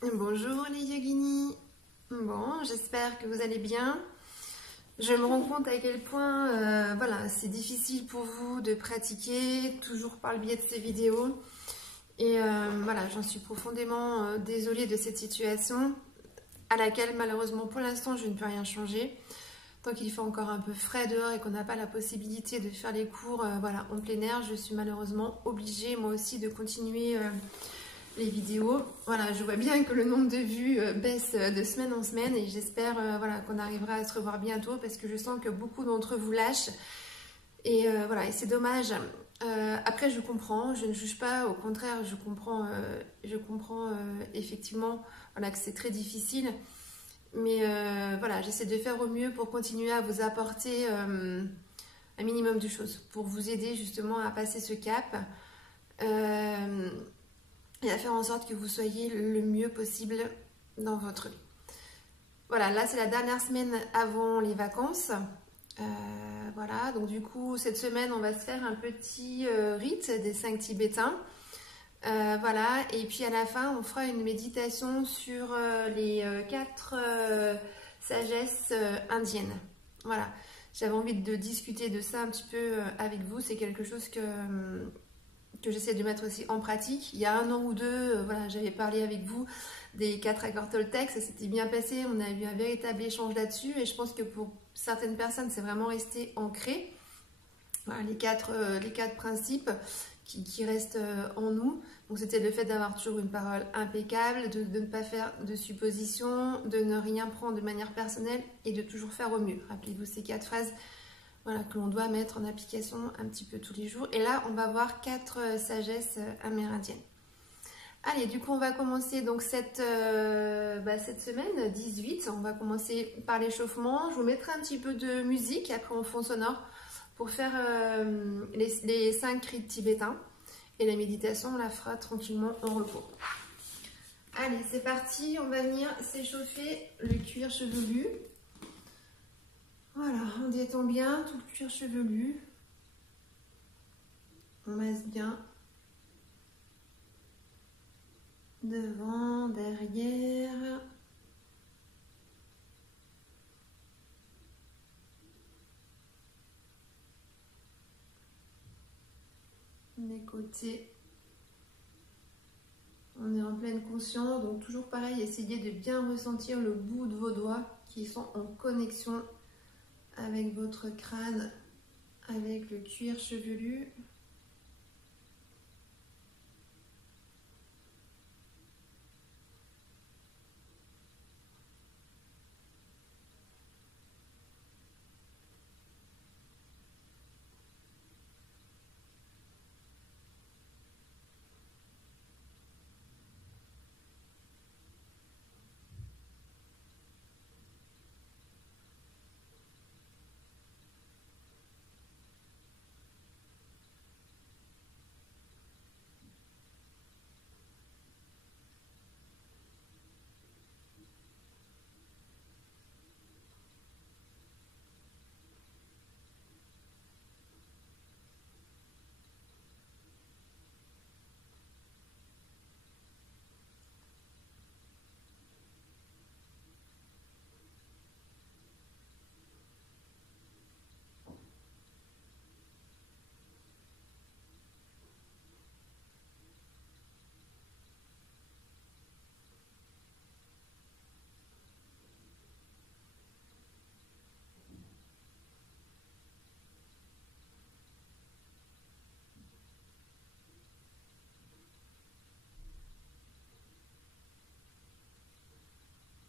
Bonjour les yoginis. Bon, j'espère que vous allez bien. Je me rends compte à quel point voilà, c'est difficile pour vous de pratiquer, toujours par le biais de ces vidéos. Et voilà, j'en suis profondément désolée de cette situation à laquelle malheureusement pour l'instant je ne peux rien changer. Tant qu'il fait encore un peu frais dehors et qu'on n'a pas la possibilité de faire les cours voilà, en plein air, je suis malheureusement obligée moi aussi de continuer les vidéos. Voilà, je vois bien que le nombre de vues baisse de semaine en semaine et j'espère voilà, qu'on arrivera à se revoir bientôt parce que je sens que beaucoup d'entre vous lâchent et voilà, et c'est dommage. Après, je comprends, je ne juge pas, au contraire, je comprends effectivement voilà, que c'est très difficile, mais voilà, j'essaie de faire au mieux pour continuer à vous apporter un minimum de choses, pour vous aider justement à passer ce cap. Euh, et à faire en sorte que vous soyez le mieux possible dans votre vie. Voilà, là c'est la dernière semaine avant les vacances. Voilà, donc du coup cette semaine on va se faire un petit rite des 5 Tibétains. Voilà, et puis à la fin on fera une méditation sur les 4 sagesses indiennes. Voilà, j'avais envie de discuter de ça un petit peu avec vous, c'est quelque chose que j'essaie de mettre aussi en pratique. Il y a un an ou deux, voilà, j'avais parlé avec vous des 4 accords Toltec, ça s'était bien passé, on a eu un véritable échange là-dessus et je pense que pour certaines personnes, c'est vraiment resté ancré. Voilà, les quatre principes qui restent en nous. Donc c'était le fait d'avoir toujours une parole impeccable, de ne pas faire de suppositions, de ne rien prendre de manière personnelle et de toujours faire au mieux. Rappelez-vous ces 4 phrases voilà, que l'on doit mettre en application un petit peu tous les jours. Et là, on va voir 4 sagesses amérindiennes. Allez, du coup, on va commencer donc cette semaine 18. On va commencer par l'échauffement. Je vous mettrai un petit peu de musique après en fond sonore pour faire les 5 cris tibétains. Et la méditation, on la fera tranquillement en repos. Allez, c'est parti. On va venir s'échauffer le cuir chevelu. Voilà, on détend bien tout le cuir chevelu. On masse bien. Devant, derrière. Les côtés. On est en pleine conscience, donc toujours pareil, essayez de bien ressentir le bout de vos doigts qui sont en connexion avec votre crâne, avec le cuir chevelu.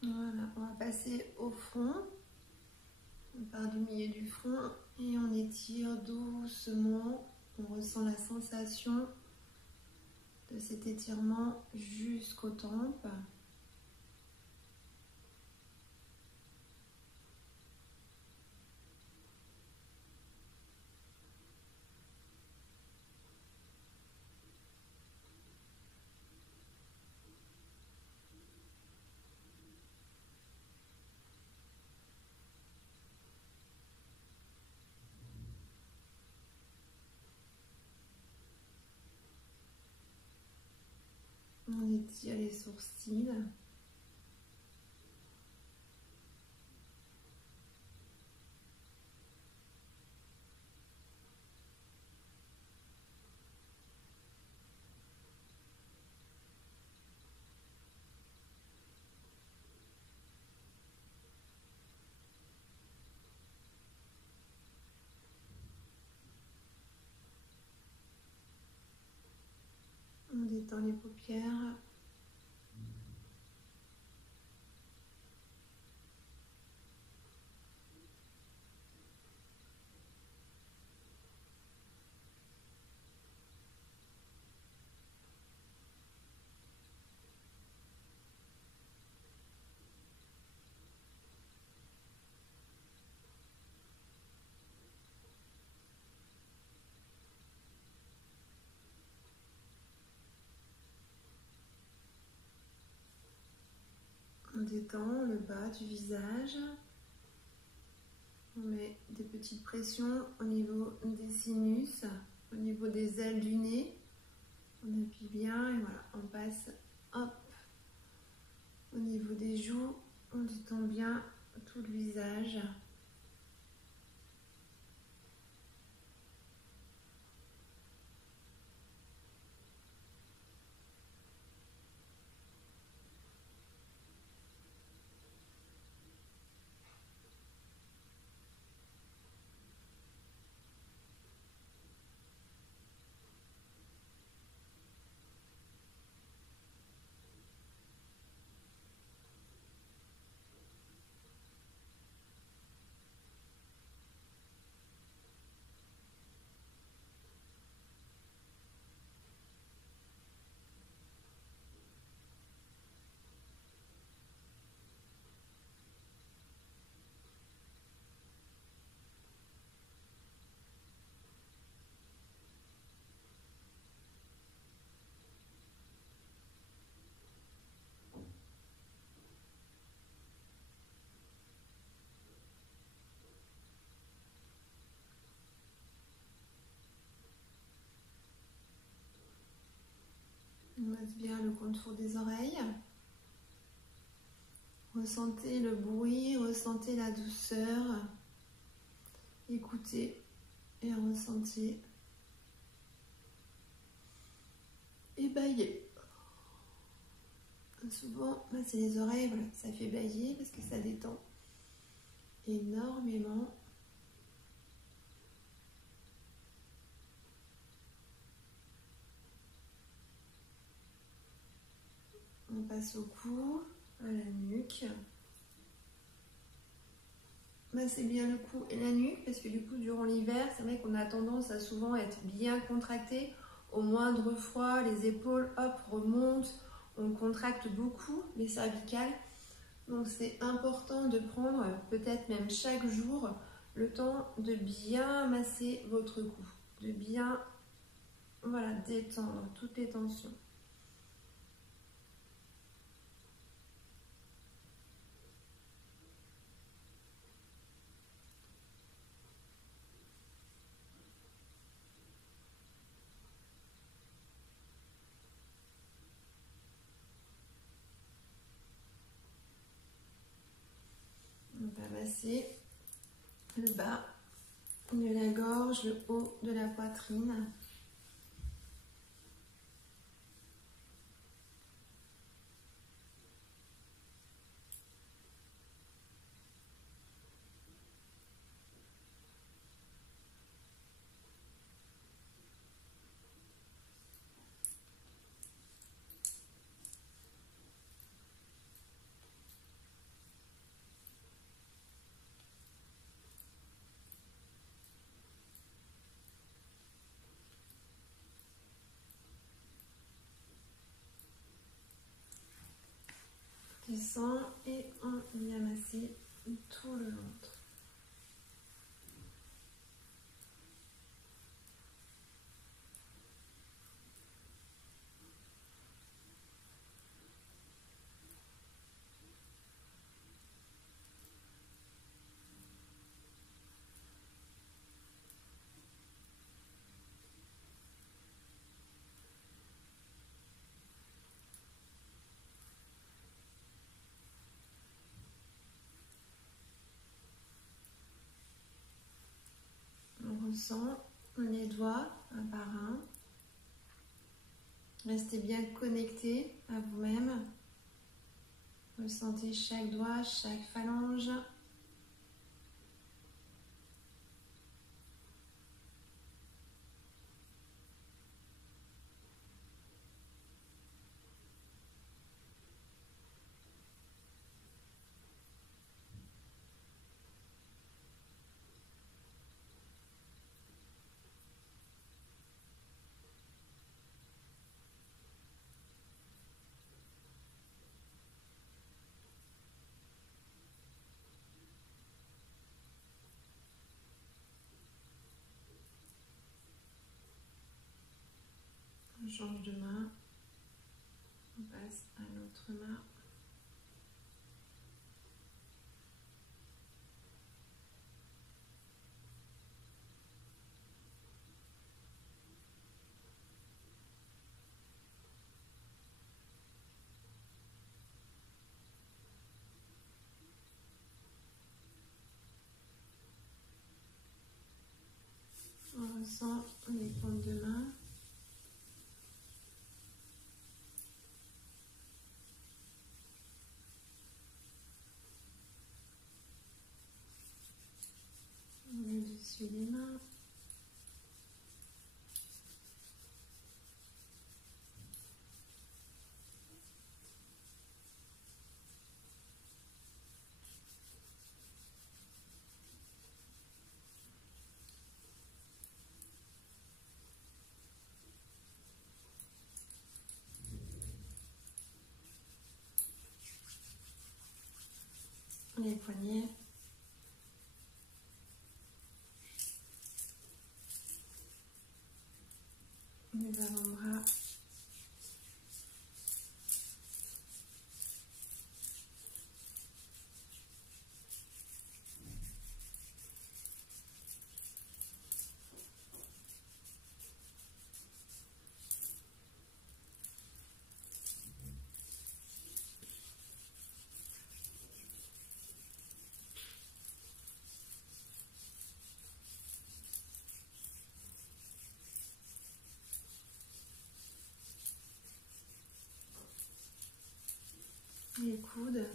Voilà, on va passer au front. On part du milieu du front et on étire doucement. On ressent la sensation de cet étirement jusqu'aux tempes. On étire les sourcils. On détend les paupières. On détend le bas du visage. On met des petites pressions au niveau des sinus, au niveau des ailes du nez. On appuie bien et voilà, on passe hop au niveau des joues. On détend bien tout le visage. On masse bien le contour des oreilles. Ressentez le bruit, ressentez la douceur. Écoutez et ressentez. Et baillez. Souvent, masser les oreilles, voilà, ça fait bailler parce que ça détend énormément. On passe au cou, à la nuque. Massez bien le cou et la nuque parce que du coup, durant l'hiver, c'est vrai qu'on a tendance à souvent être bien contracté. Au moindre froid, les épaules, hop, remontent. On contracte beaucoup les cervicales. Donc, c'est important de prendre, peut-être même chaque jour, le temps de bien masser votre cou. De bien, voilà, détendre toutes les tensions. On va masser le bas de la gorge, le haut de la poitrine. Descend et on vient masser tout le ventre. sent les doigts un par un. Restez bien connecté à vous-même. Ressentez chaque doigt, chaque phalange. On change de main. On passe à l'autre main. On ressent les paumes de main. Le dessus des mains. Les poignets. Les avant-bras. Les coudes.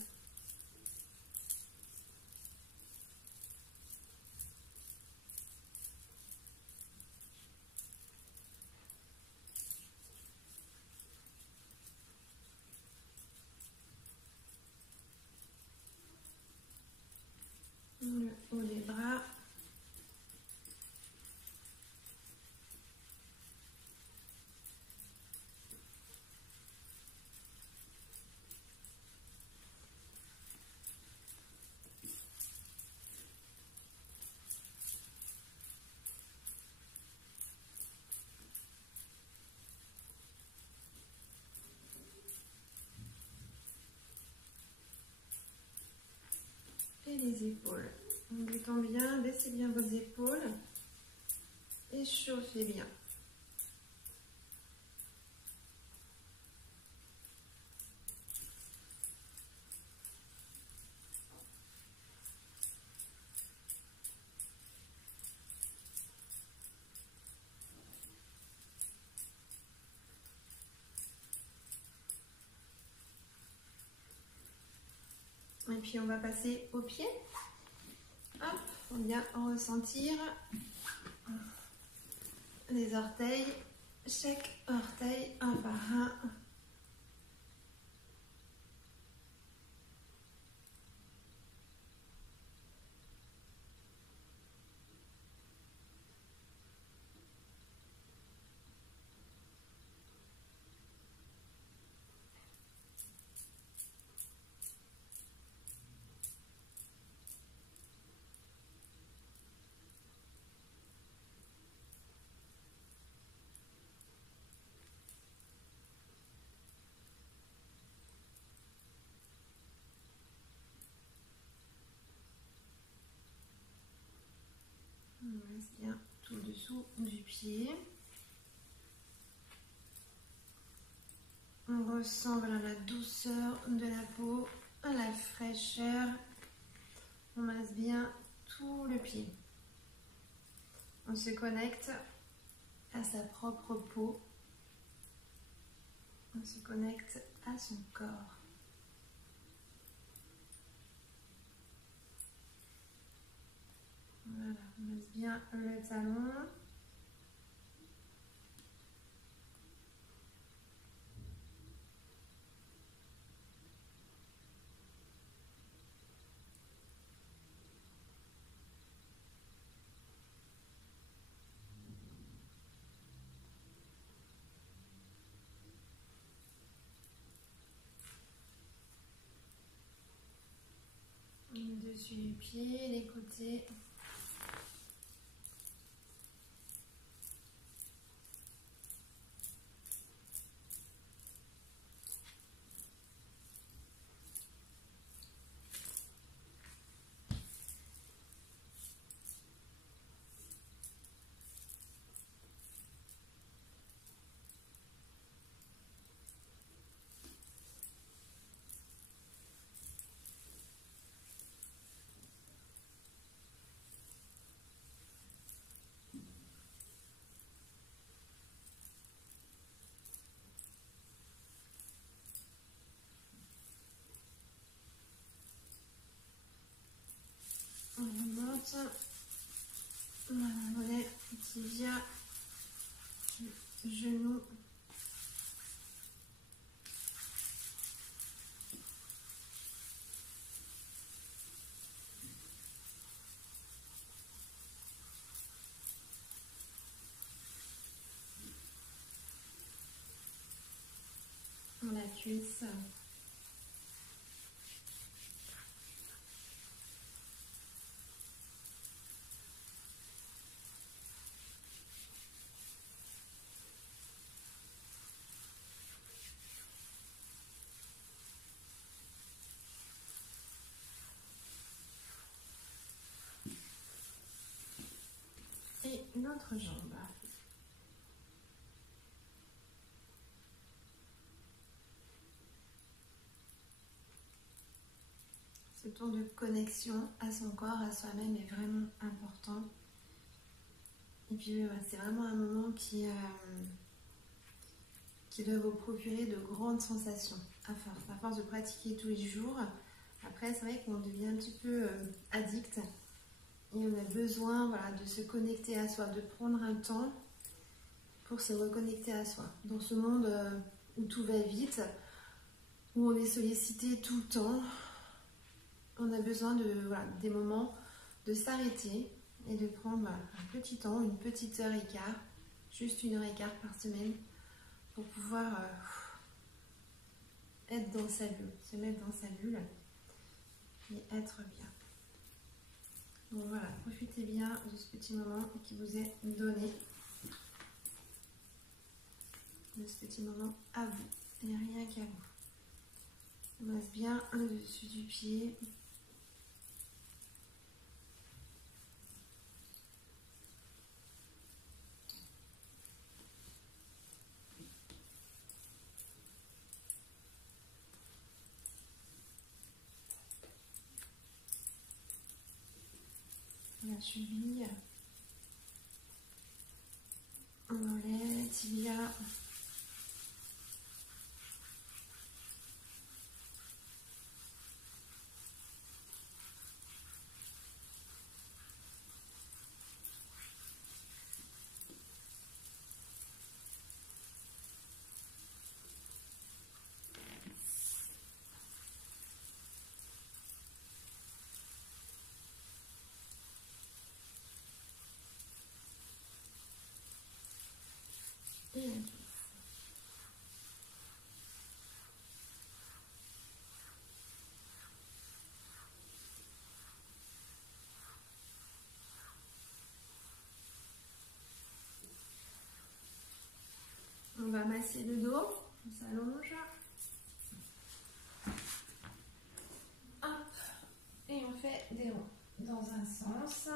Le haut des bras. Et les épaules. On détend bien, baissez bien vos épaules et chauffez bien. Et puis on va passer aux pieds. Hop, faut bien ressentir les orteils, chaque orteil un par un. On reste bien tout le dessous du pied. On ressent voilà, la douceur de la peau, la fraîcheur. On masse bien tout le pied. On se connecte à sa propre peau. On se connecte à son corps. Voilà, on laisse bien le talon. Le dessus du pied, les côtés. On remonte. Voilà, mollet, tibia, genou. La cuisse. Et l'autre jambe. Ce temps de connexion à son corps, à soi-même est vraiment important. Et puis c'est vraiment un moment qui doit vous procurer de grandes sensations à force de pratiquer tous les jours. Après, c'est vrai qu'on devient un petit peu addict et on a besoin de se connecter à soi, de prendre un temps pour se reconnecter à soi. Dans ce monde où tout va vite, où on est sollicité tout le temps, on a besoin des moments de s'arrêter et de prendre un petit temps, une petite heure et quart, juste 1 heure et quart par semaine, pour pouvoir être dans sa bulle, se mettre dans sa bulle et être bien. Donc voilà, profitez bien de ce petit moment qui vous est donné, de ce petit moment à vous et rien qu'à vous. On masse bien le dessus du pied. La cheville, mollet, tibia. Et la cuisse. On va masser le dos, on s'allonge. Hop, et on fait des ronds dans un sens.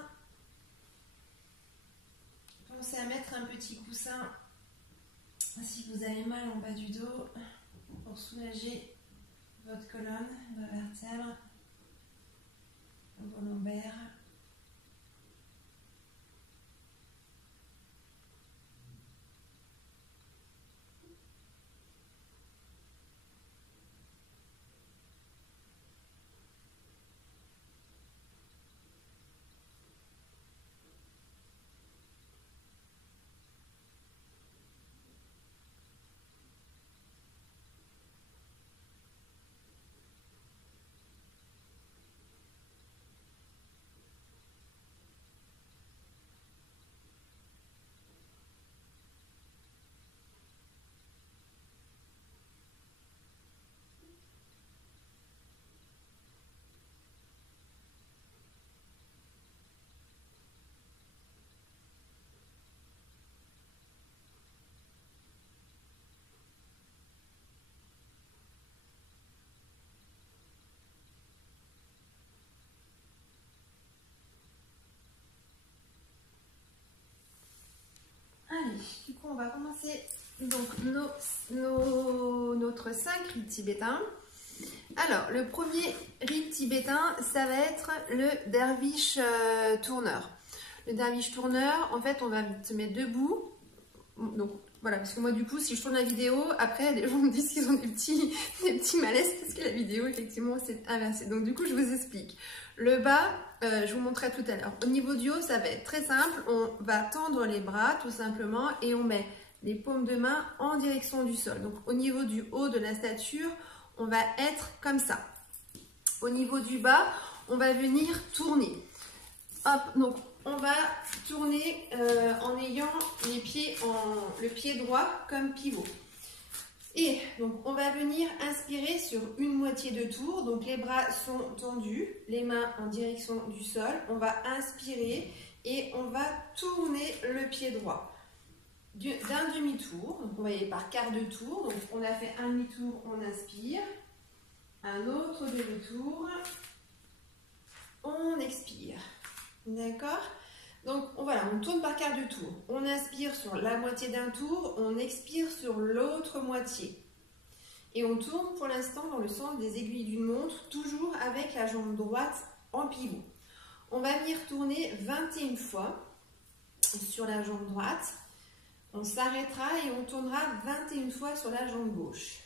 Pensez à mettre un petit coussin si vous avez mal en bas du dos pour soulager votre colonne, vos vertèbres, vos lombaires. on va commencer donc notre 5 rites tibétains. Alors, le premier rite tibétain, ça va être le derviche tourneur. Le derviche tourneur, en fait, on va se mettre debout. Donc, voilà, parce que moi, du coup, si je tourne la vidéo, après, les gens me disent qu'ils ont des petits malaises parce que la vidéo, effectivement, c'est inversé. Donc, du coup, je vous explique. Le bas, je vous montrerai tout à l'heure. Au niveau du haut, ça va être très simple. On va tendre les bras, tout simplement, et on met les paumes de main en direction du sol. Donc, au niveau du haut de la stature, on va être comme ça. Au niveau du bas, on va venir tourner. Hop, donc on va tourner en ayant les pieds le pied droit comme pivot. Et donc on va venir inspirer sur une moitié de tour. Donc les bras sont tendus, les mains en direction du sol. On va inspirer et on va tourner le pied droit d'un demi-tour. Donc on va y aller par quart de tour. Donc on a fait un demi-tour, on inspire. Un autre demi-tour. On expire. D'accord? Donc voilà, on tourne par quart de tour. On inspire sur la moitié d'un tour, on expire sur l'autre moitié. Et on tourne pour l'instant dans le sens des aiguilles d'une montre, toujours avec la jambe droite en pivot. On va venir tourner 21 fois sur la jambe droite. On s'arrêtera et on tournera 21 fois sur la jambe gauche.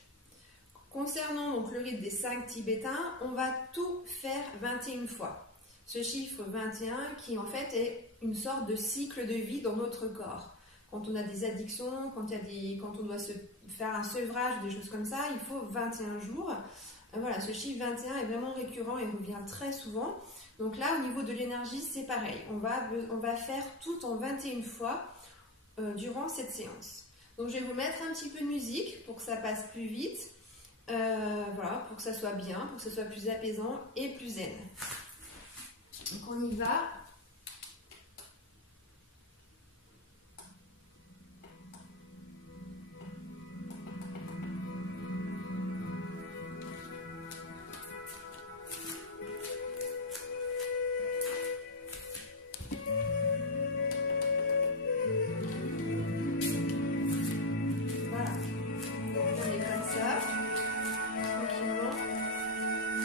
Concernant donc le rite des 5 tibétains, on va tout faire 21 fois. Ce chiffre 21 qui en fait est une sorte de cycle de vie dans notre corps. Quand on a des addictions, quand on doit se faire un sevrage, des choses comme ça, il faut 21 jours. Voilà, ce chiffre 21 est vraiment récurrent et revient très souvent. Donc là, au niveau de l'énergie, c'est pareil. On va faire tout en 21 fois durant cette séance. Donc je vais vous mettre un petit peu de musique pour que ça passe plus vite. Voilà, pour que ça soit bien, pour que ce soit plus apaisant et plus zen. Donc on y va. Voilà. Donc on est comme ça, tranquillement.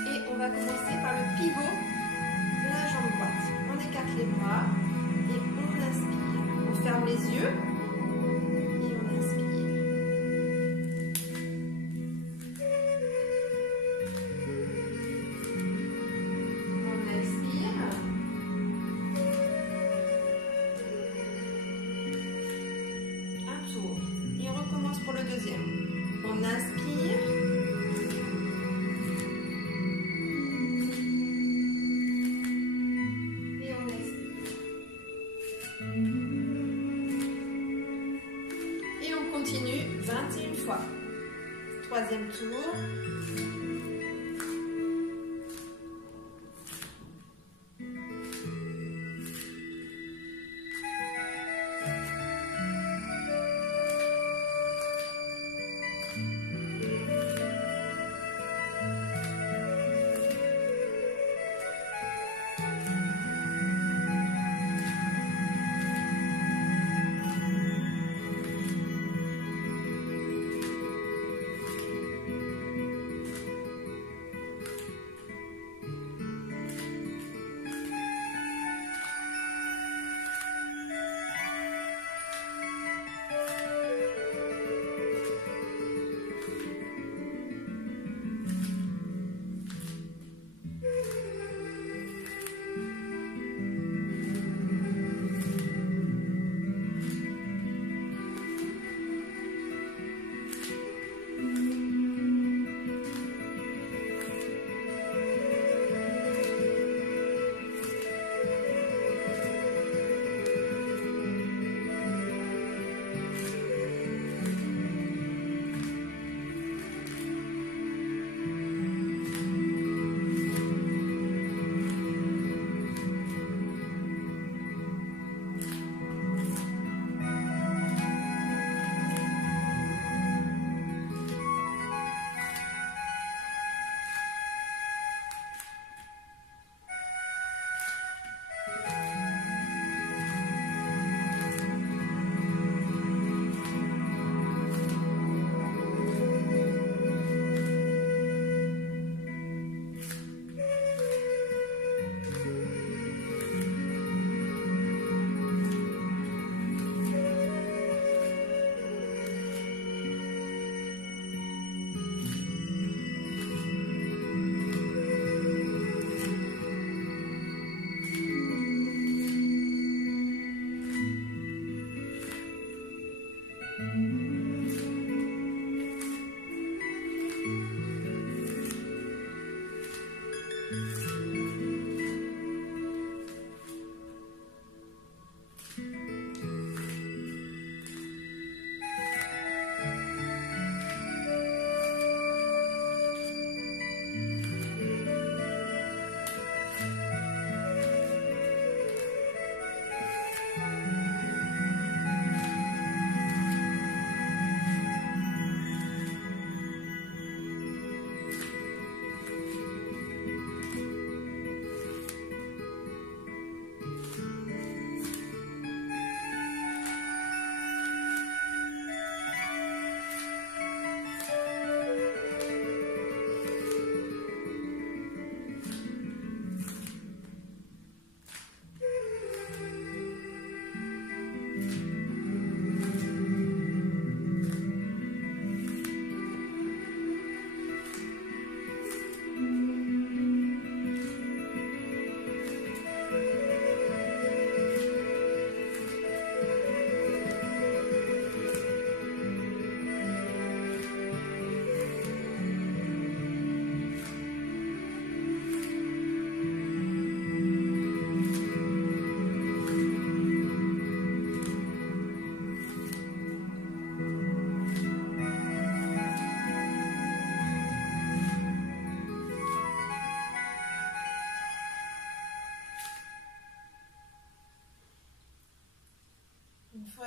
Et on va commencer par le pivot de la jambe droite. On écarte les bras et on inspire. On ferme les yeux et on inspire. On expire. Un tour. Et on recommence pour le deuxième. On inspire. Continue 21 fois. Troisième tour.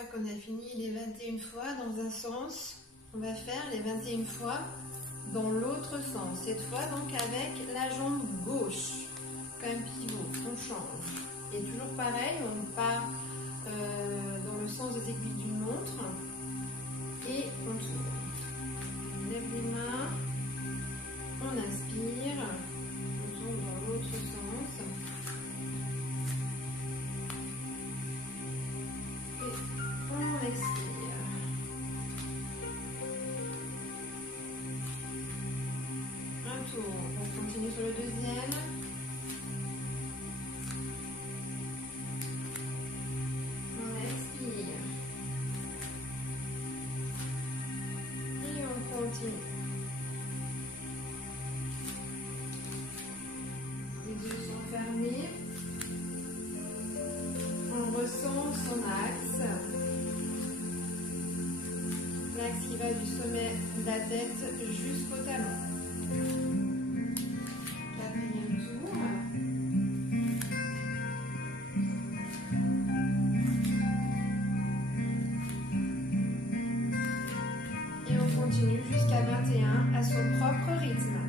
fois qu'on a fini les 21 fois dans un sens, on va faire les 21 fois dans l'autre sens. Cette fois donc avec la jambe gauche, comme pivot, on change. Et toujours pareil, on part dans le sens des aiguilles d'une montre et on tourne. On lève les mains, on inspire, on tourne dans l'autre sens. Et on expire. Un tour, on continue sur le deuxième. Les yeux sont fermés. On ressent son axe. L'axe qui va du sommet de la tête jusqu'au talon. Quatrième tour. Et on continue jusqu'à 21 à son propre rythme.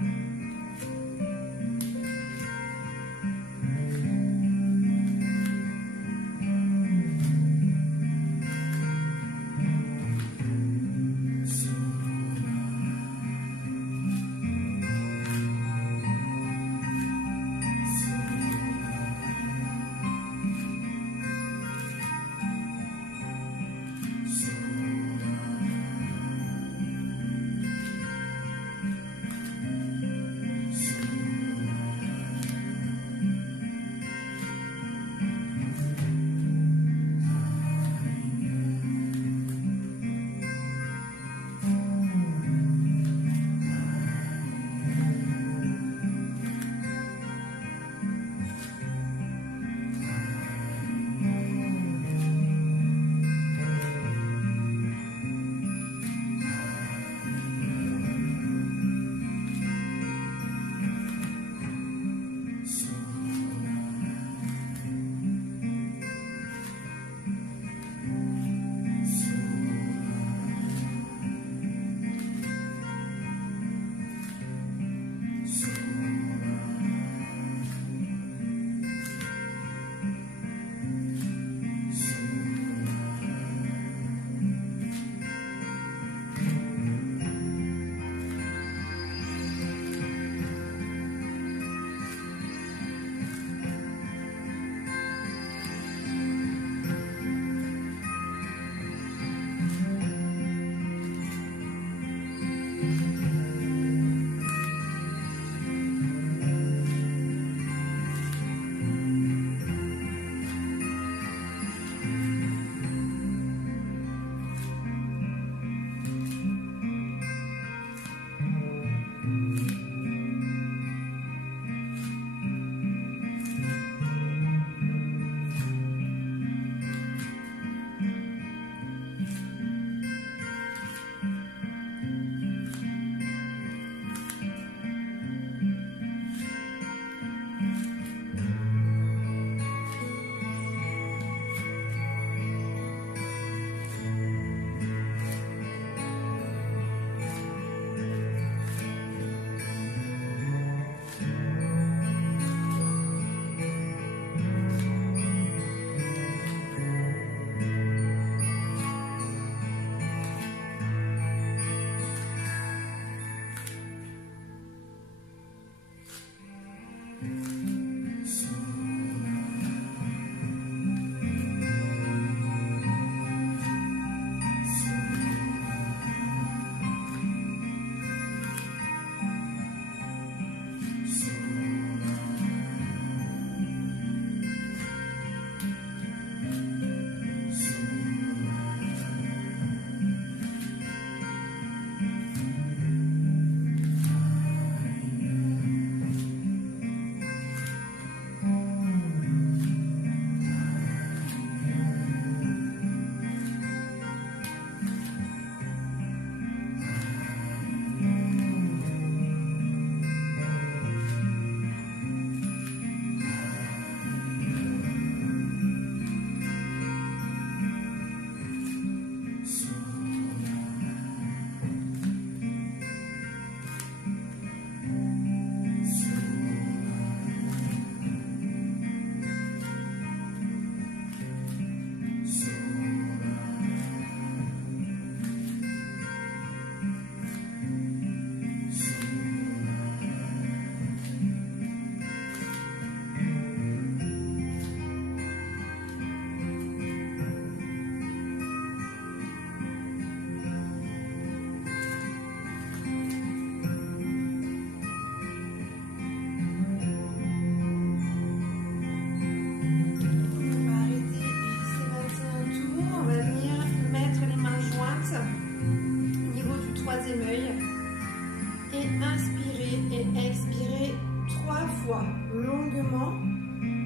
inspirez et expirez 3 fois, longuement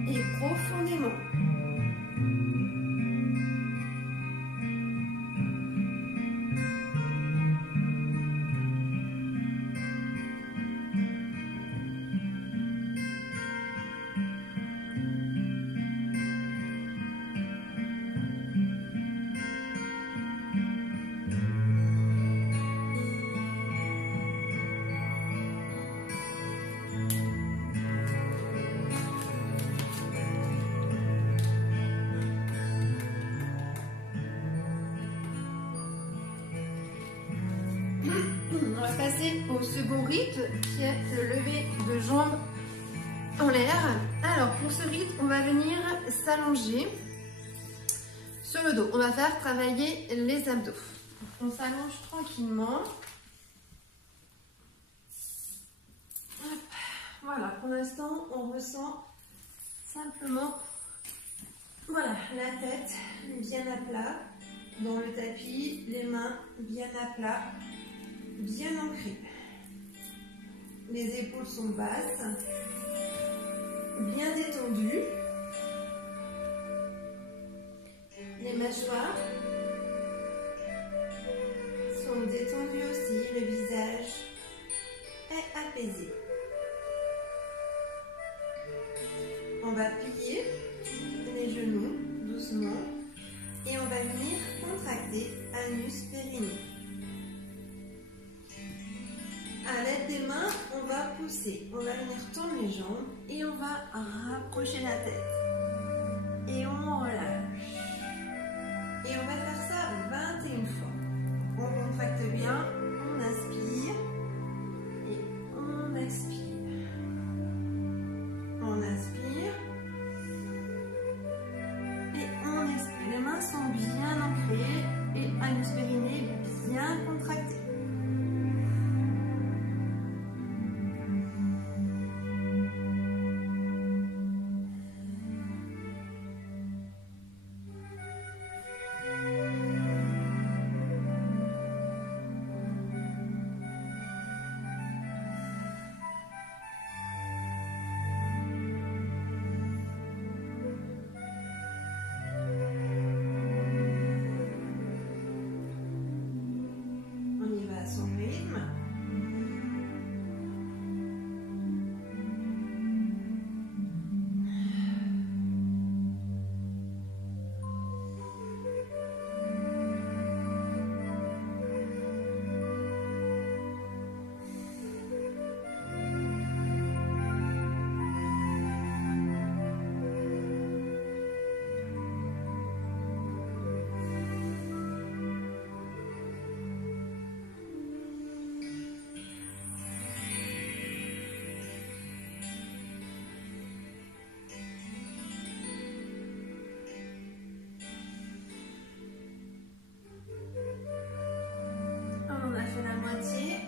et profondément. On va passer au second rythme qui est le lever de jambes en l'air. Alors pour ce rythme, on va venir s'allonger sur le dos. On va faire travailler les abdos. On s'allonge tranquillement. Hop. Voilà, pour l'instant, on ressent simplement voilà, la tête bien à plat dans le tapis, les mains bien à plat, bien ancrées. Les épaules sont basses, bien détendues. Les mâchoires sont détendues aussi, le visage est apaisé. On va plier les genoux doucement et on va venir contracter anus périnée. À l'aide des mains, on va pousser, on va venir tendre les jambes et on va rapprocher la tête. Et on relâche. Et on va faire ça 21 fois. On contracte bien, on inspire et on expire. On inspire et on expire. Les mains sont bien ancrées et anus périnée bien contracté.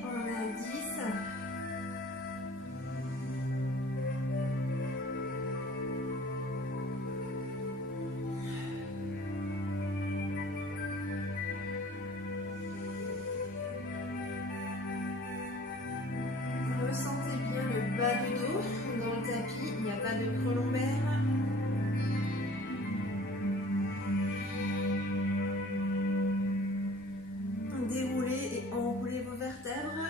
On a 10. Ressentez bien le bas du dos dans le tapis, il n'y a pas de creux lombaire. Déroulez et enroulez vos vertèbres.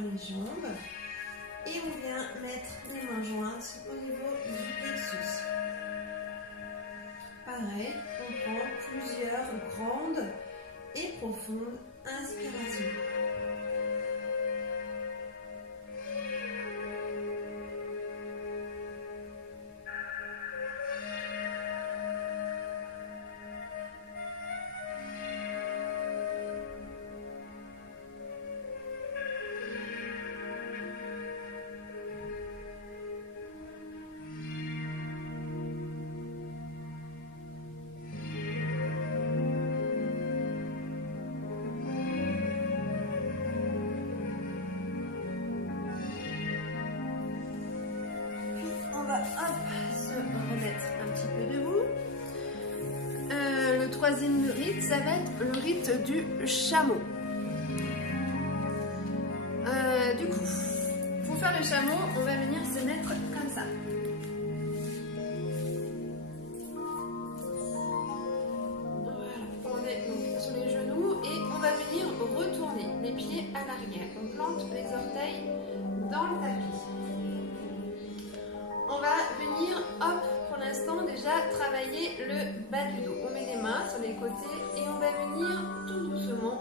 les jambes. Et on vient mettre les mains jointes au niveau du plexus. Pareil, on prend plusieurs grandes et profondes inspirations. Se remettre un petit peu debout. Le troisième rite, ça va être le rite du chameau. Du coup, pour faire le chameau, on va venir se mettre comme ça. Voilà, on est donc sur les genoux et on va venir retourner les pieds à l'arrière. On plante les orteils dans le tapis. On va venir, hop, pour l'instant déjà travailler le bas du dos. On met les mains sur les côtés et on va venir tout doucement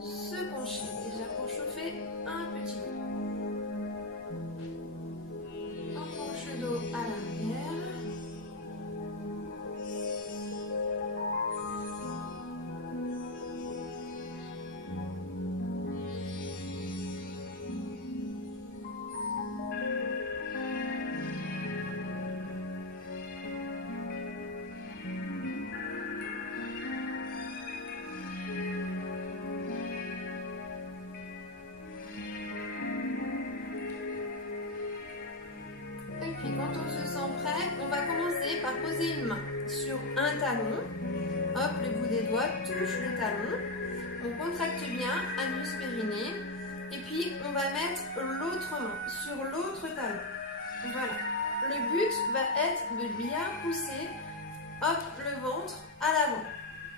se pencher. Déjà pour chauffer un petit peu. On penche le dos à l'arrière. Et puis quand on se sent prêt, on va commencer par poser une main sur un talon. Hop, le bout des doigts touche le talon. On contracte bien anus périnée. Et puis on va mettre l'autre main sur l'autre talon. Voilà. Le but va être de bien pousser, hop, le ventre à l'avant.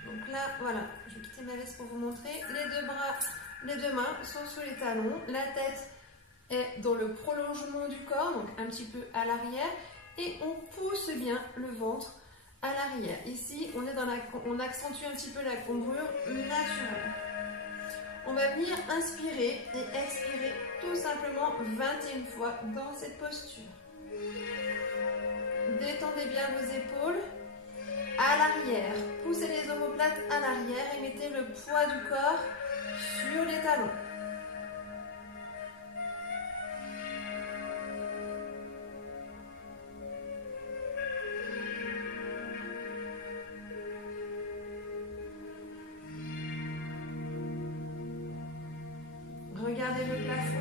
Donc là, voilà, je vais quitter ma veste pour vous montrer. Les deux mains sont sous les talons. La tête est dans le prolongement du corps, donc un petit peu à l'arrière, et on pousse bien le ventre à l'arrière. Ici, on accentue un petit peu la cambrure naturelle. On va venir inspirer et expirer tout simplement 21 fois dans cette posture. Détendez bien vos épaules à l'arrière. Poussez les omoplates à l'arrière et mettez le poids du corps sur les talons. Regardez le plafond.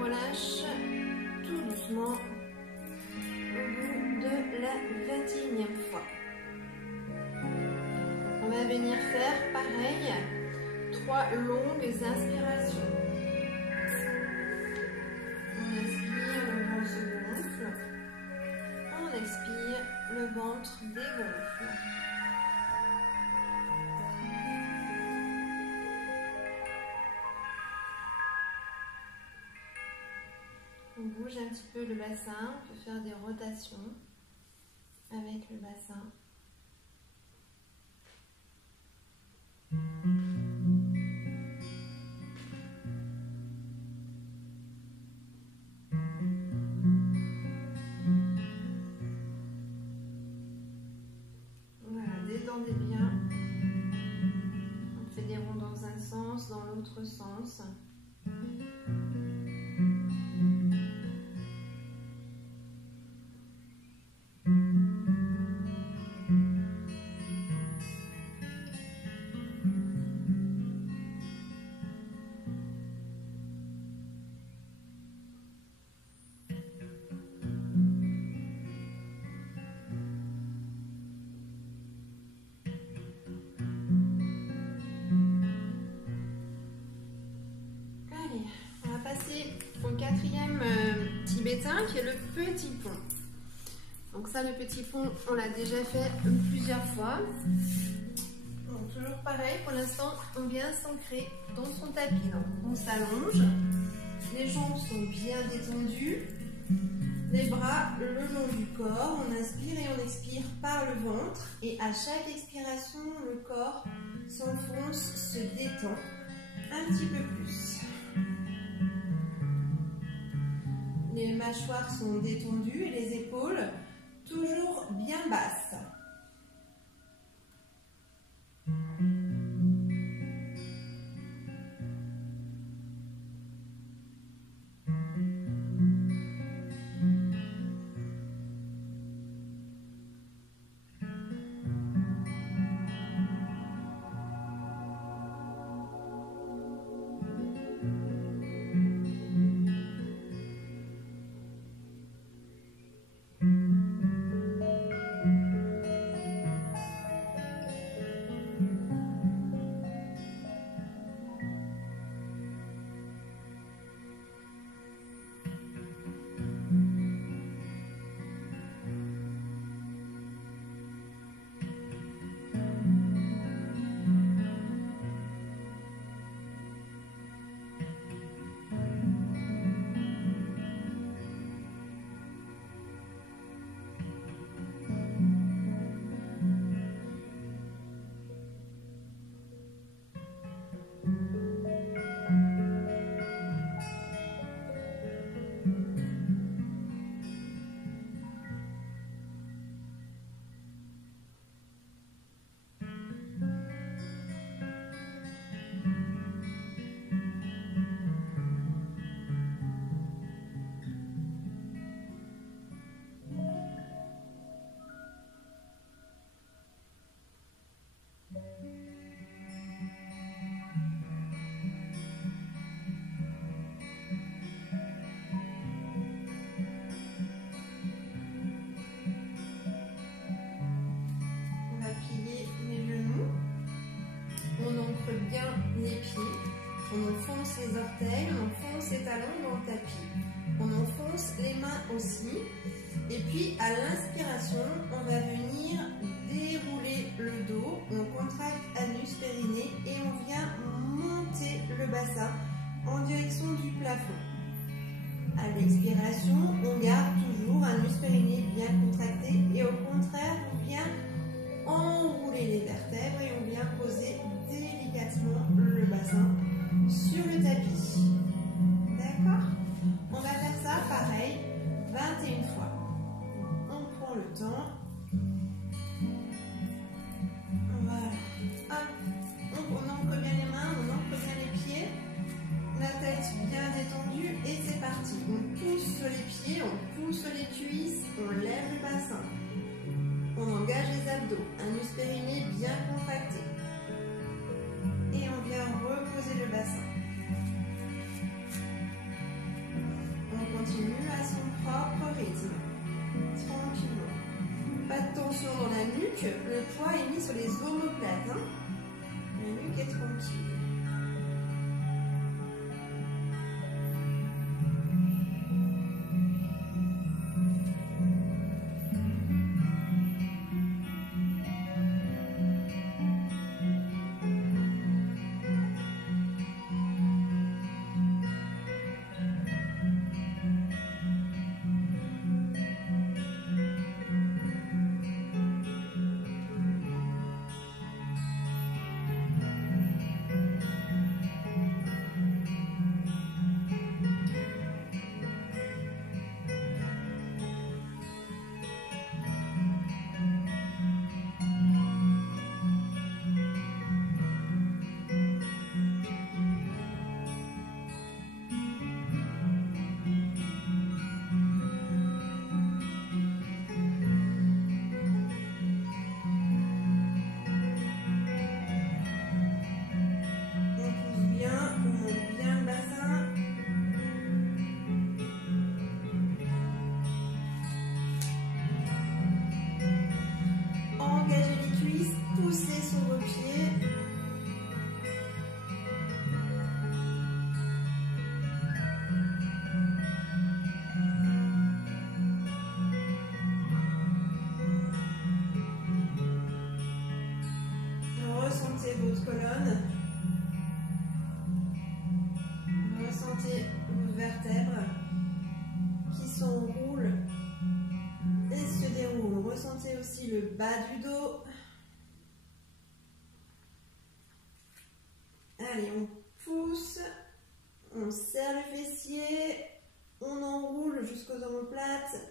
Relâche tout doucement au bout de la 21e fois. On va venir faire pareil, 3 longues inspirations. On inspire, le ventre se gonfle. On expire, le ventre dégonfle. On bouge un petit peu le bassin, on peut faire des rotations avec le bassin. Voilà, détendez bien. On fait des ronds dans un sens, dans l'autre sens. Au quatrième tibétain qui est le petit pont. Donc ça, le petit pont, on l'a déjà fait plusieurs fois. Donc toujours pareil, pour l'instant on vient s'ancrer dans son tapis. Donc on s'allonge, les jambes sont bien détendues, les bras le long du corps, on inspire et on expire par le ventre et à chaque expiration le corps s'enfonce, se détend un petit peu plus. Les mâchoires sont détendues et les épaules toujours bien basses. On enfonce les orteils, on enfonce les talons dans le tapis. On enfonce les mains aussi. Et puis à l'inspiration, on va venir dérouler le dos. On contracte anus, périnée et on vient monter le bassin en direction du plafond. À l'expiration, on garde toujours anus, périnée bien contracté et au contraire, on vient enrouler les vertèbres et on vient poser délicatement le bassin sur le tapis. D'accord? On va faire ça pareil 21 fois. On prend le temps. Voilà. Hop. On ancre bien les mains, on ancre bien les pieds. La tête bien détendue et c'est parti. On pousse les pieds, on pousse les cuisses, on lève le bassin. On engage les abdos, anus périnée bien contracté. Et on vient reposer le bassin. On continue à son propre rythme, tranquillement. Pas de tension dans la nuque, le poids est mis sur les omoplates. La nuque est tranquille. ressentez vos vertèbres qui s'enroulent et se déroulent. Ressentez aussi le bas du dos. Allez, on pousse, on serre le fessier, on enroule jusqu'aux omoplates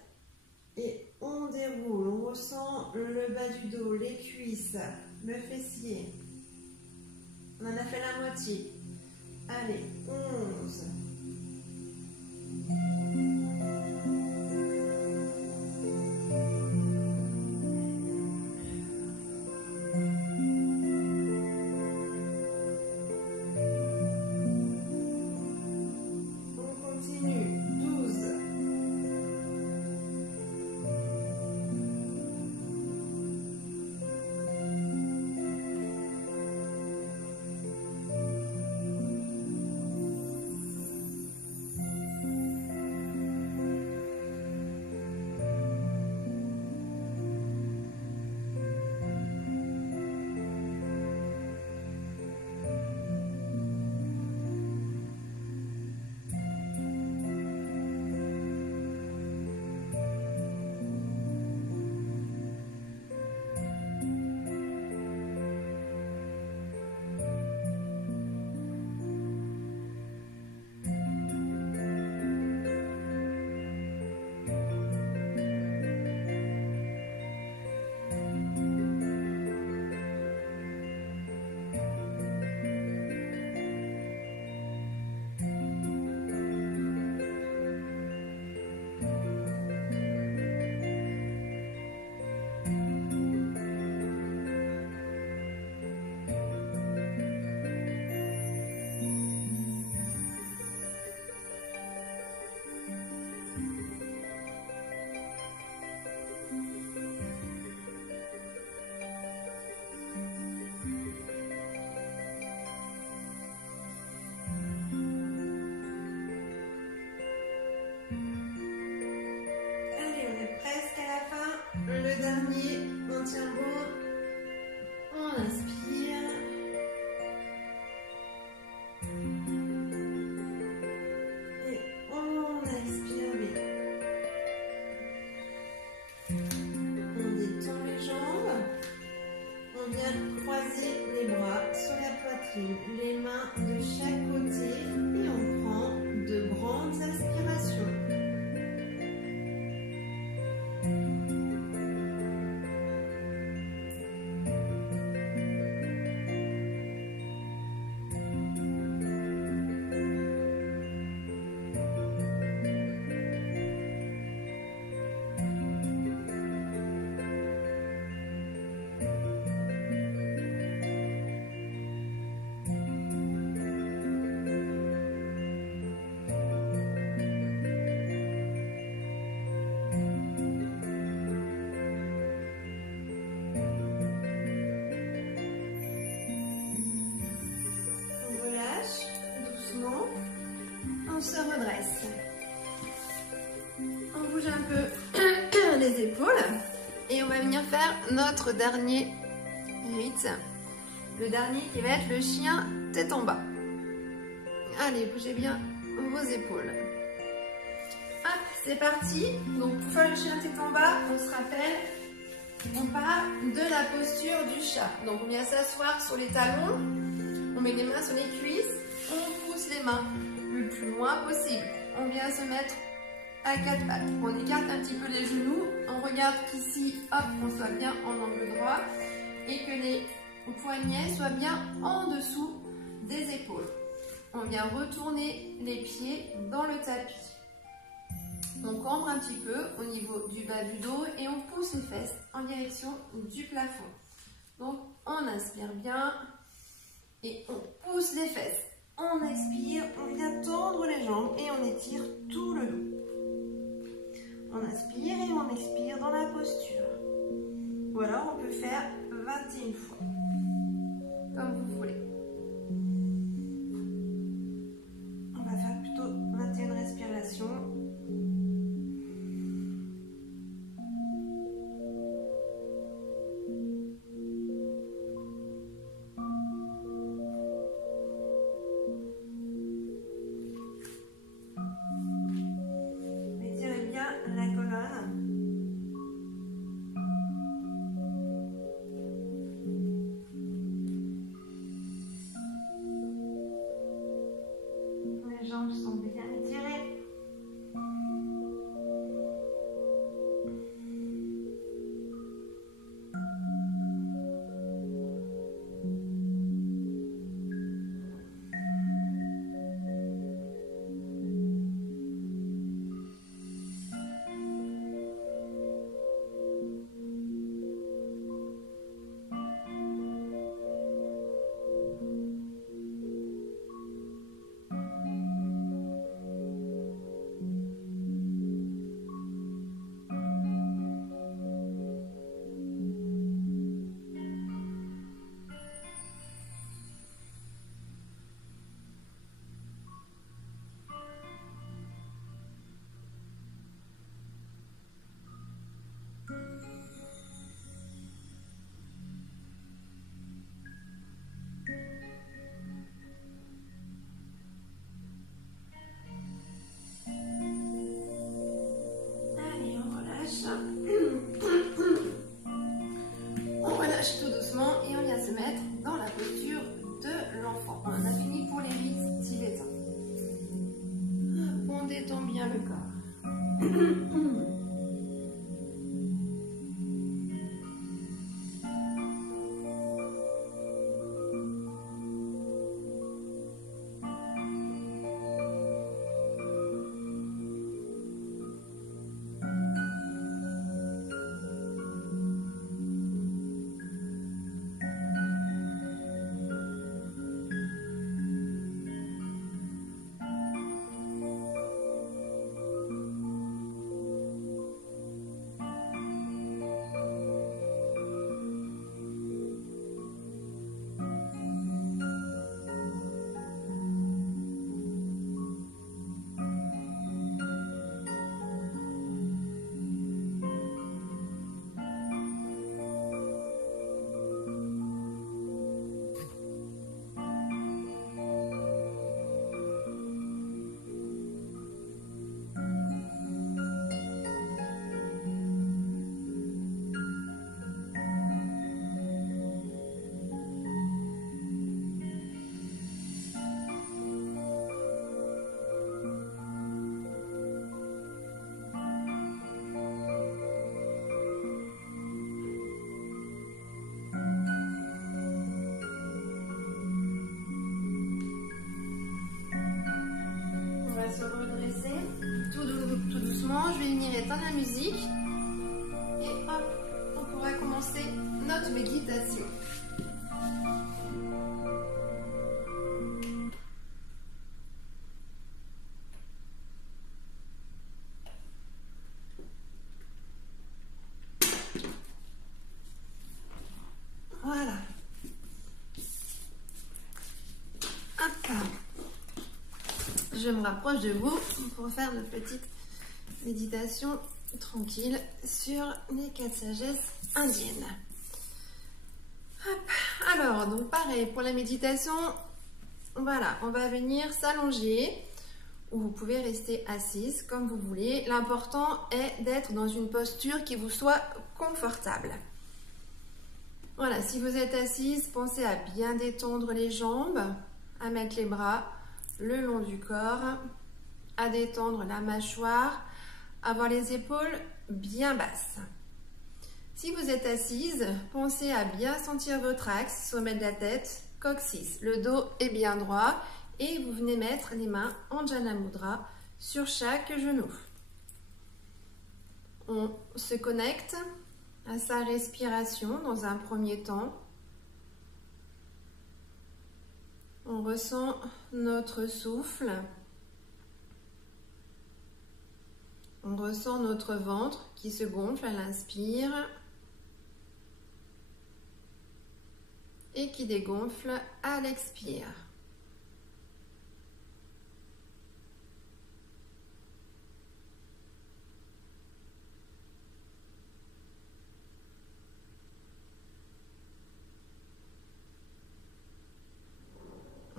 et on déroule. On ressent le bas du dos, les cuisses, le fessier. On en a fait la moitié. Allez, 11. Le dernier, on tient bon, on inspire. Et on expire bien. On détend les jambes. On vient croiser les bras sur la poitrine, les mains de chaque côté et on prend de grandes inspirations. On se redresse. On bouge un peu les épaules et on va venir faire notre dernier rite. Le dernier qui va être le chien tête en bas. Allez, bougez bien vos épaules. Hop, c'est parti. Donc pour faire le chien tête en bas, on se rappelle, on part de la posture du chat. Donc on vient s'asseoir sur les talons, on met les mains sur les cuisses, on pousse les mains le plus loin possible. On vient se mettre à quatre pattes. On écarte un petit peu les genoux. On regarde qu'ici, hop, on soit bien en angle droit et que les poignets soient bien en dessous des épaules. On vient retourner les pieds dans le tapis. On cambre un petit peu au niveau du bas du dos et on pousse les fesses en direction du plafond. Donc, on inspire bien et on pousse les fesses. On expire, on vient tendre les jambes et on étire tout le dos. On inspire et on expire dans la posture. Ou alors on peut faire 21 fois, comme vous voulez. On va faire plutôt 21 respirations. jambes sont bien étirées. On relâche tout doucement et on vient se mettre dans la posture de l'enfant. On a fini pour les rites tibétains. On détend bien le corps. Se redresser tout doucement. Je vais venir éteindre la musique et hop, on pourra commencer notre méditation. Voilà. Hop. Je me rapproche de vous pour faire une petite méditation tranquille sur les 4 sagesses indiennes. Hop. Alors, donc pareil, pour la méditation, voilà, on va venir s'allonger ou vous pouvez rester assise comme vous voulez. L'important est d'être dans une posture qui vous soit confortable. Voilà, si vous êtes assise, pensez à bien détendre les jambes, à mettre les bras le long du corps, à détendre la mâchoire, avoir les épaules bien basses. Si vous êtes assise, pensez à bien sentir votre axe, sommet de la tête, coccyx. Le dos est bien droit et vous venez mettre les mains en Jana Mudra sur chaque genou. On se connecte à sa respiration dans un premier temps. On ressent notre souffle. On ressent notre ventre qui se gonfle à l'inspire et qui dégonfle à l'expire.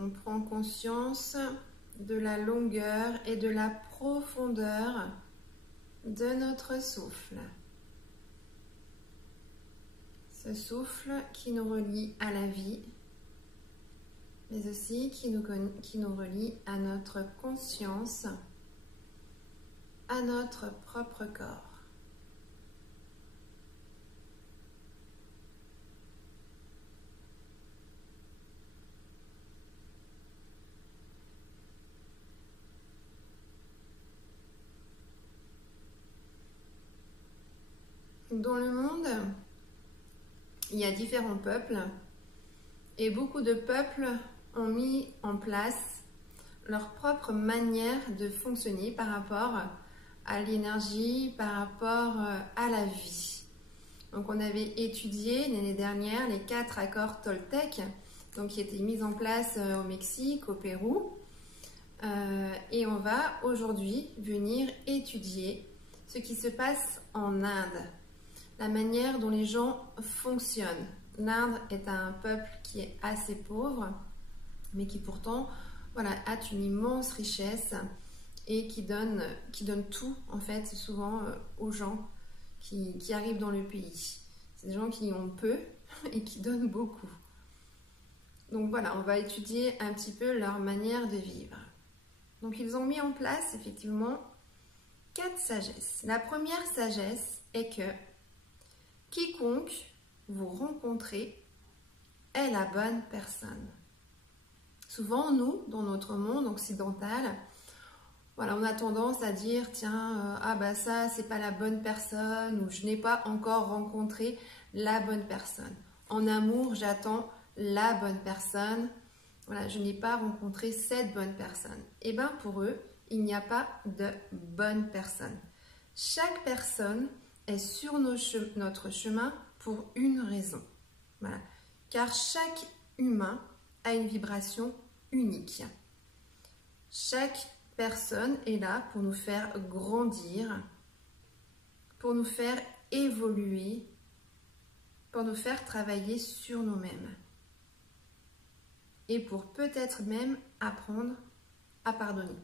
On prend conscience de la longueur et de la profondeur de notre souffle. Ce souffle qui nous relie à la vie, mais aussi qui nous relie à notre conscience, à notre propre corps. Dans le monde, il y a différents peuples et beaucoup de peuples ont mis en place leur propre manière de fonctionner par rapport à l'énergie, par rapport à la vie. Donc on avait étudié l'année dernière les 4 accords Toltec, donc qui étaient mis en place au Mexique, au Pérou. Et on va aujourd'hui venir étudier ce qui se passe en Inde, la manière dont les gens fonctionnent. L'Inde est un peuple qui est assez pauvre, mais qui pourtant voilà, a une immense richesse et qui donne tout en fait souvent aux gens qui arrivent dans le pays. C'est des gens qui ont peu et qui donnent beaucoup. Donc voilà, on va étudier un petit peu leur manière de vivre. Donc ils ont mis en place effectivement 4 sagesses. La première sagesse est que quiconque vous rencontrez est la bonne personne. Souvent, nous, dans notre monde occidental, voilà, on a tendance à dire, tiens, ah bah ça, c'est pas la bonne personne, ou je n'ai pas encore rencontré la bonne personne. En amour, j'attends la bonne personne. Voilà, je n'ai pas rencontré cette bonne personne. Et bien pour eux, il n'y a pas de bonne personne. Chaque personne est sur notre chemin pour une raison. Voilà. Car chaque humain a une vibration unique. Chaque personne est là pour nous faire grandir, pour nous faire évoluer, pour nous faire travailler sur nous-mêmes. Et pour peut-être même apprendre à pardonner.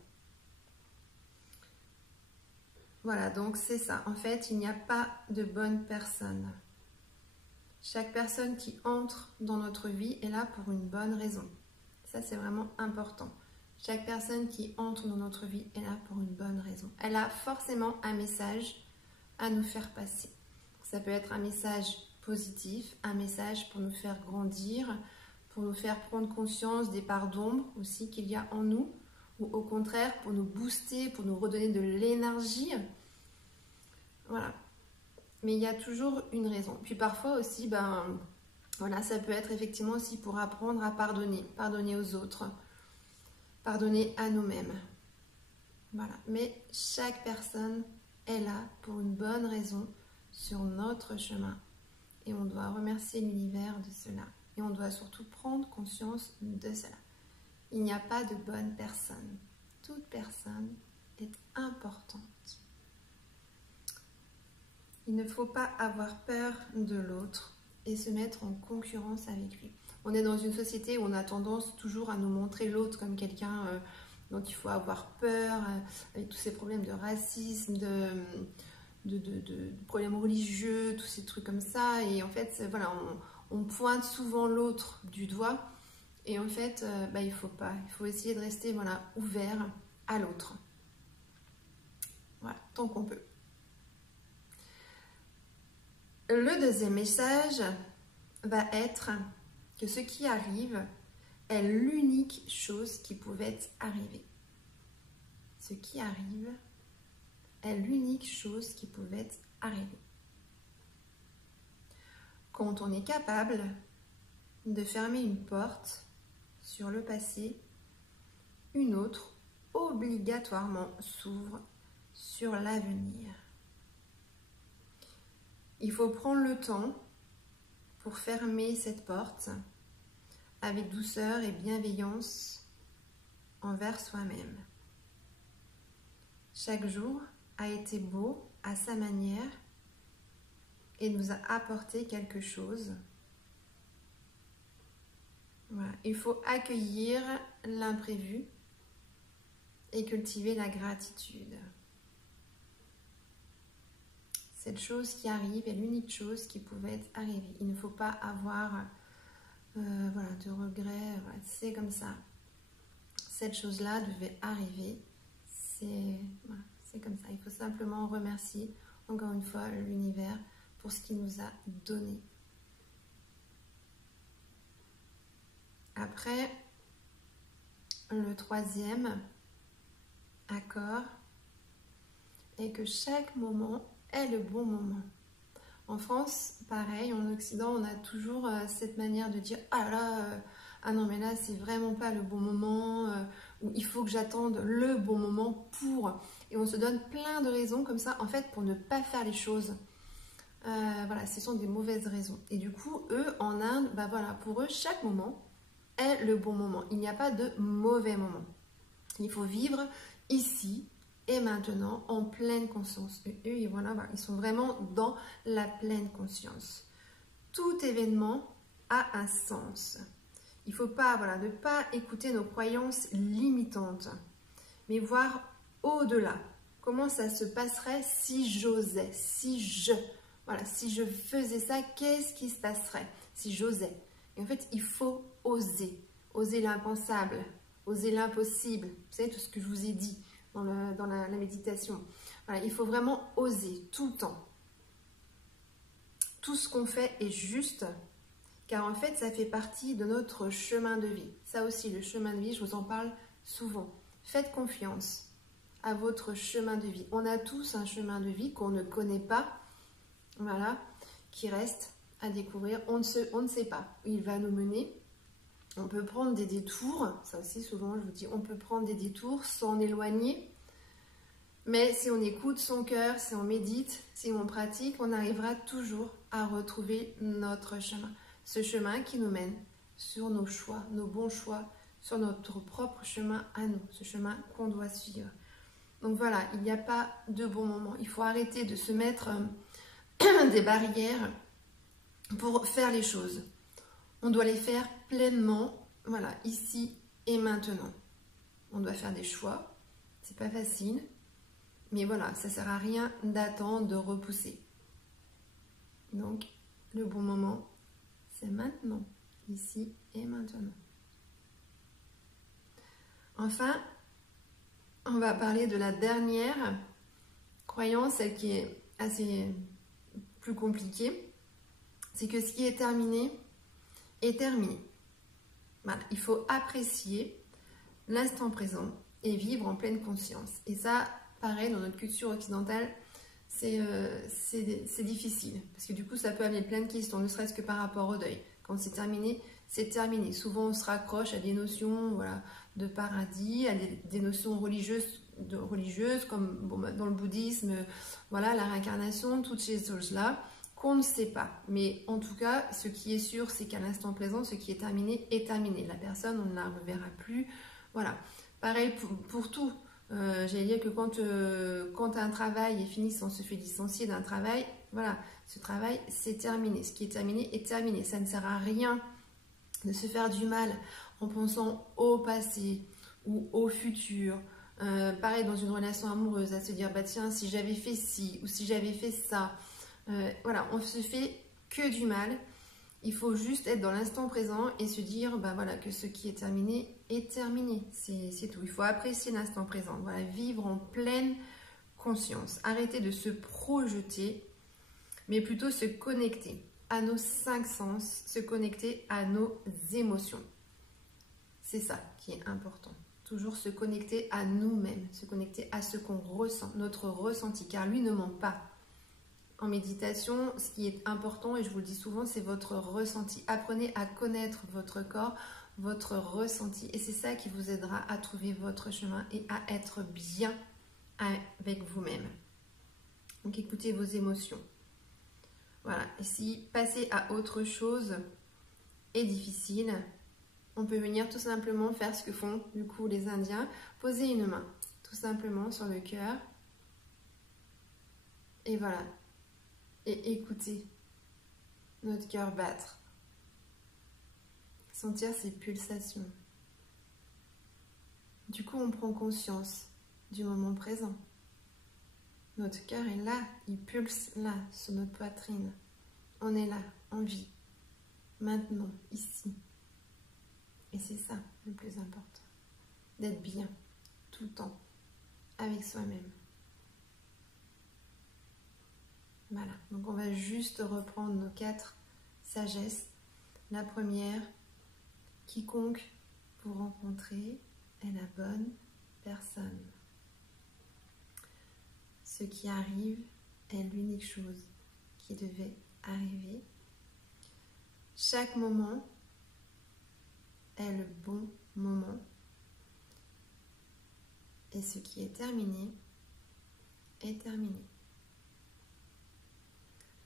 Voilà, donc c'est ça. En fait, il n'y a pas de bonne personne. Chaque personne qui entre dans notre vie est là pour une bonne raison. Ça, c'est vraiment important. Chaque personne qui entre dans notre vie est là pour une bonne raison. Elle a forcément un message à nous faire passer. Ça peut être un message positif, un message pour nous faire grandir, pour nous faire prendre conscience des parts d'ombre aussi qu'il y a en nous, ou au contraire pour nous booster, pour nous redonner de l'énergie. Voilà. Mais il y a toujours une raison. Puis parfois aussi, voilà, ça peut être effectivement aussi pour apprendre à pardonner, pardonner aux autres, pardonner à nous-mêmes. Voilà. Mais chaque personne est là pour une bonne raison sur notre chemin. Et on doit remercier l'univers de cela. Et on doit surtout prendre conscience de cela. Il n'y a pas de bonne personne. Toute personne est importante. Il ne faut pas avoir peur de l'autre et se mettre en concurrence avec lui. On est dans une société où on a tendance toujours à nous montrer l'autre comme quelqu'un dont il faut avoir peur, avec tous ces problèmes de racisme, de problèmes religieux, tous ces trucs comme ça. Et en fait, voilà, on pointe souvent l'autre du doigt. Et en fait, il faut pas. Il faut essayer de rester voilà, ouvert à l'autre. Voilà, tant qu'on peut. Le deuxième message va être que ce qui arrive est l'unique chose qui pouvait arriver. Ce qui arrive est l'unique chose qui pouvait arriver. Quand on est capable de fermer une porte sur le passé, une autre obligatoirement s'ouvre sur l'avenir. Il faut prendre le temps pour fermer cette porte avec douceur et bienveillance envers soi-même. Chaque jour a été beau à sa manière et nous a apporté quelque chose. Voilà. Il faut accueillir l'imprévu et cultiver la gratitude. Cette chose qui arrive est l'unique chose qui pouvait arriver. Il ne faut pas avoir voilà, de regrets. Voilà, c'est comme ça. Cette chose-là devait arriver. Voilà, c'est comme ça. Il faut simplement remercier, encore une fois, l'univers pour ce qu'il nous a donné. Après, le troisième accord est que chaque moment est le bon moment. En France, pareil, en Occident, on a toujours cette manière de dire « Ah là, ah non mais là c'est vraiment pas le bon moment, ou il faut que j'attende le bon moment pour... » Et on se donne plein de raisons comme ça, en fait, pour ne pas faire les choses. Voilà, ce sont des mauvaises raisons. Et du coup, eux, en Inde, bah voilà, pour eux, chaque moment est le bon moment. Il n'y a pas de mauvais moment. Il faut vivre ici et maintenant en pleine conscience. Et eux, voilà, ils sont vraiment dans la pleine conscience. Tout événement a un sens. Il ne faut pas, voilà, ne pas écouter nos croyances limitantes, mais voir au-delà. Comment ça se passerait si j'osais, si je faisais ça, qu'est-ce qui se passerait si j'osais? Et en fait, il faut oser. Oser l'impensable, oser l'impossible. Vous savez, tout ce que je vous ai dit dans la méditation. Voilà, il faut vraiment oser tout le temps. Tout ce qu'on fait est juste, car en fait, ça fait partie de notre chemin de vie. Ça aussi, le chemin de vie, je vous en parle souvent. Faites confiance à votre chemin de vie. On a tous un chemin de vie qu'on ne connaît pas, voilà, qui reste à découvrir. On ne sait pas où il va nous mener. On peut prendre des détours, ça aussi souvent je vous dis, on peut prendre des détours, s'en éloigner, mais si on écoute son cœur, si on médite, si on pratique, on arrivera toujours à retrouver notre chemin. Ce chemin qui nous mène sur nos choix, nos bons choix, sur notre propre chemin à nous, ce chemin qu'on doit suivre. Donc voilà, il n'y a pas de bon moment. Il faut arrêter de se mettre des barrières pour faire les choses. On doit les faire pleinement, voilà, ici et maintenant. On doit faire des choix, c'est pas facile, mais voilà, ça sert à rien d'attendre, de repousser. Donc, le bon moment, c'est maintenant, ici et maintenant. Enfin, on va parler de la dernière croyance, celle qui est assez plus compliquée, c'est que ce qui est terminé est terminé. Voilà, il faut apprécier l'instant présent et vivre en pleine conscience. Et ça, pareil, dans notre culture occidentale, c'est difficile. Parce que du coup, ça peut amener plein de questions, ne serait-ce que par rapport au deuil. Quand c'est terminé, c'est terminé. Souvent, on se raccroche à des notions, voilà, de paradis, à des notions religieuses, comme bon, dans le bouddhisme, voilà, la réincarnation, toutes ces choses-là, qu'on ne sait pas. Mais en tout cas, ce qui est sûr, c'est qu'à l'instant présent, ce qui est terminé est terminé. La personne, on ne la reverra plus. Voilà. Pareil pour tout. J'allais dire que quand un travail est fini, si on se fait licencier d'un travail, voilà, ce travail, c'est terminé. Ce qui est terminé. Ça ne sert à rien de se faire du mal en pensant au passé ou au futur. Pareil, dans une relation amoureuse, à se dire, bah tiens, si j'avais fait ci ou si j'avais fait ça. Voilà, on se fait que du mal. Il faut juste être dans l'instant présent et se dire bah voilà, que ce qui est terminé est terminé. C'est tout. Il faut apprécier l'instant présent. Voilà, vivre en pleine conscience. Arrêter de se projeter, mais plutôt se connecter à nos 5 sens, se connecter à nos émotions. C'est ça qui est important. Toujours se connecter à nous-mêmes, se connecter à ce qu'on ressent, notre ressenti, car lui ne ment pas. En méditation, ce qui est important, et je vous le dis souvent, c'est votre ressenti. Apprenez à connaître votre corps, votre ressenti. Et c'est ça qui vous aidera à trouver votre chemin et à être bien avec vous-même. Donc écoutez vos émotions. Voilà. Et si passer à autre chose est difficile, on peut venir tout simplement faire ce que font du coup les Indiens. Poser une main tout simplement sur le cœur. Et voilà. Et écouter notre cœur battre, sentir ses pulsations. Du coup, on prend conscience du moment présent. Notre cœur est là, il pulse là, sur notre poitrine. On est là, en vie, maintenant, ici. Et c'est ça le plus important, d'être bien tout le temps avec soi-même. Voilà, donc on va juste reprendre nos 4 sagesses. La première, quiconque vous rencontrez est la bonne personne. Ce qui arrive est l'unique chose qui devait arriver. Chaque moment est le bon moment. Et ce qui est terminé est terminé.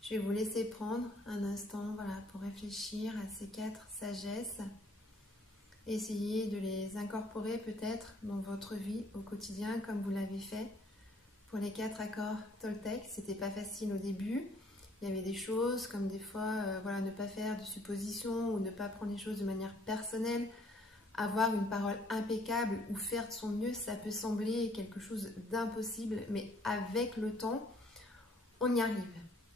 Je vais vous laisser prendre un instant, voilà, pour réfléchir à ces 4 sagesses. Essayez de les incorporer peut-être dans votre vie au quotidien comme vous l'avez fait pour les 4 accords Toltec. C'était pas facile au début. Il y avait des choses comme des fois, voilà, ne pas faire de suppositions ou ne pas prendre les choses de manière personnelle. Avoir une parole impeccable ou faire de son mieux, ça peut sembler quelque chose d'impossible, mais avec le temps, on y arrive.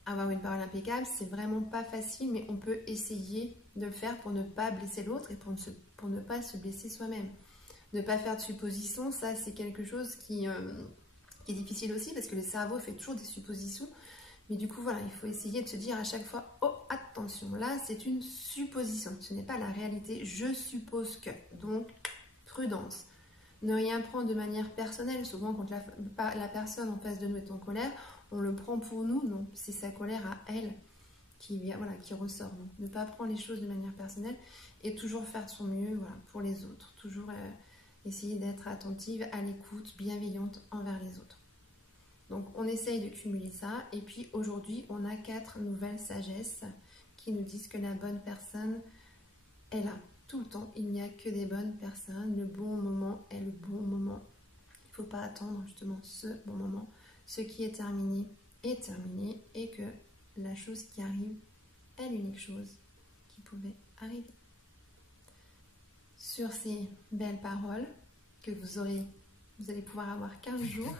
Avoir une parole impeccable, c'est vraiment pas facile, mais on peut essayer de le faire pour ne pas blesser l'autre et pour ne pas se blesser soi-même. Ne pas faire de suppositions, ça c'est quelque chose qui est difficile aussi parce que le cerveau fait toujours des suppositions. Mais du coup, voilà, il faut essayer de se dire à chaque fois, oh attention, là c'est une supposition, ce n'est pas la réalité, je suppose que. Donc, prudence. Ne rien prendre de manière personnelle, souvent quand la personne en face de nous est en colère, on le prend pour nous, non, c'est sa colère à elle qui ressort. Donc, ne pas prendre les choses de manière personnelle et toujours faire de son mieux, voilà, pour les autres. Toujours essayer d'être attentive, à l'écoute, bienveillante envers les autres. Donc, on essaye de cumuler ça. Et puis, aujourd'hui, on a 4 nouvelles sagesses qui nous disent que la bonne personne est là. Tout le temps, il n'y a que des bonnes personnes. Le bon moment est le bon moment. Il ne faut pas attendre justement ce bon moment. Ce qui est terminé et que la chose qui arrive est l'unique chose qui pouvait arriver. Sur ces belles paroles que vous allez pouvoir avoir 15 jours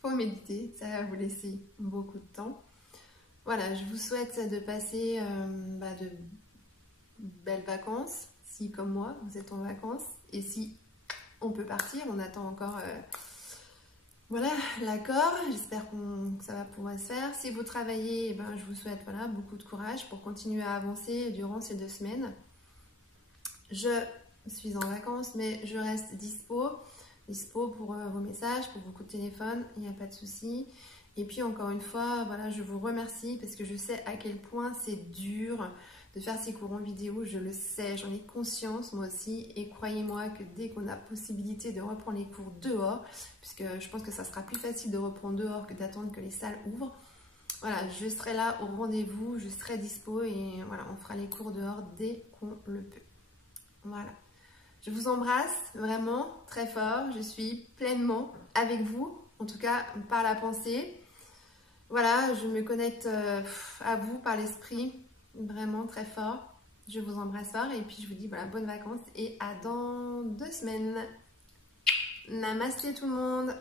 pour méditer, ça va vous laisser beaucoup de temps. Voilà, je vous souhaite de passer de belles vacances, si comme moi vous êtes en vacances, et si on peut partir, on attend encore voilà, l'accord, j'espère que ça va pouvoir se faire. Si vous travaillez, je vous souhaite voilà, beaucoup de courage pour continuer à avancer durant ces 2 semaines. Je suis en vacances, mais je reste dispo pour vos messages, pour vos coups de téléphone, il n'y a pas de souci. Et puis encore une fois, voilà, je vous remercie parce que je sais à quel point c'est dur de faire ces cours en vidéo, je le sais, j'en ai conscience moi aussi, et croyez-moi que dès qu'on a possibilité de reprendre les cours dehors, puisque je pense que ça sera plus facile de reprendre dehors que d'attendre que les salles ouvrent, voilà, je serai là au rendez-vous, je serai dispo et voilà, on fera les cours dehors dès qu'on le peut. Voilà, je vous embrasse vraiment très fort, je suis pleinement avec vous, en tout cas par la pensée. Voilà, je me connecte à vous par l'esprit, vraiment très fort. Je vous embrasse fort et puis je vous dis voilà, bonnes vacances et à dans 2 semaines. Namasté tout le monde.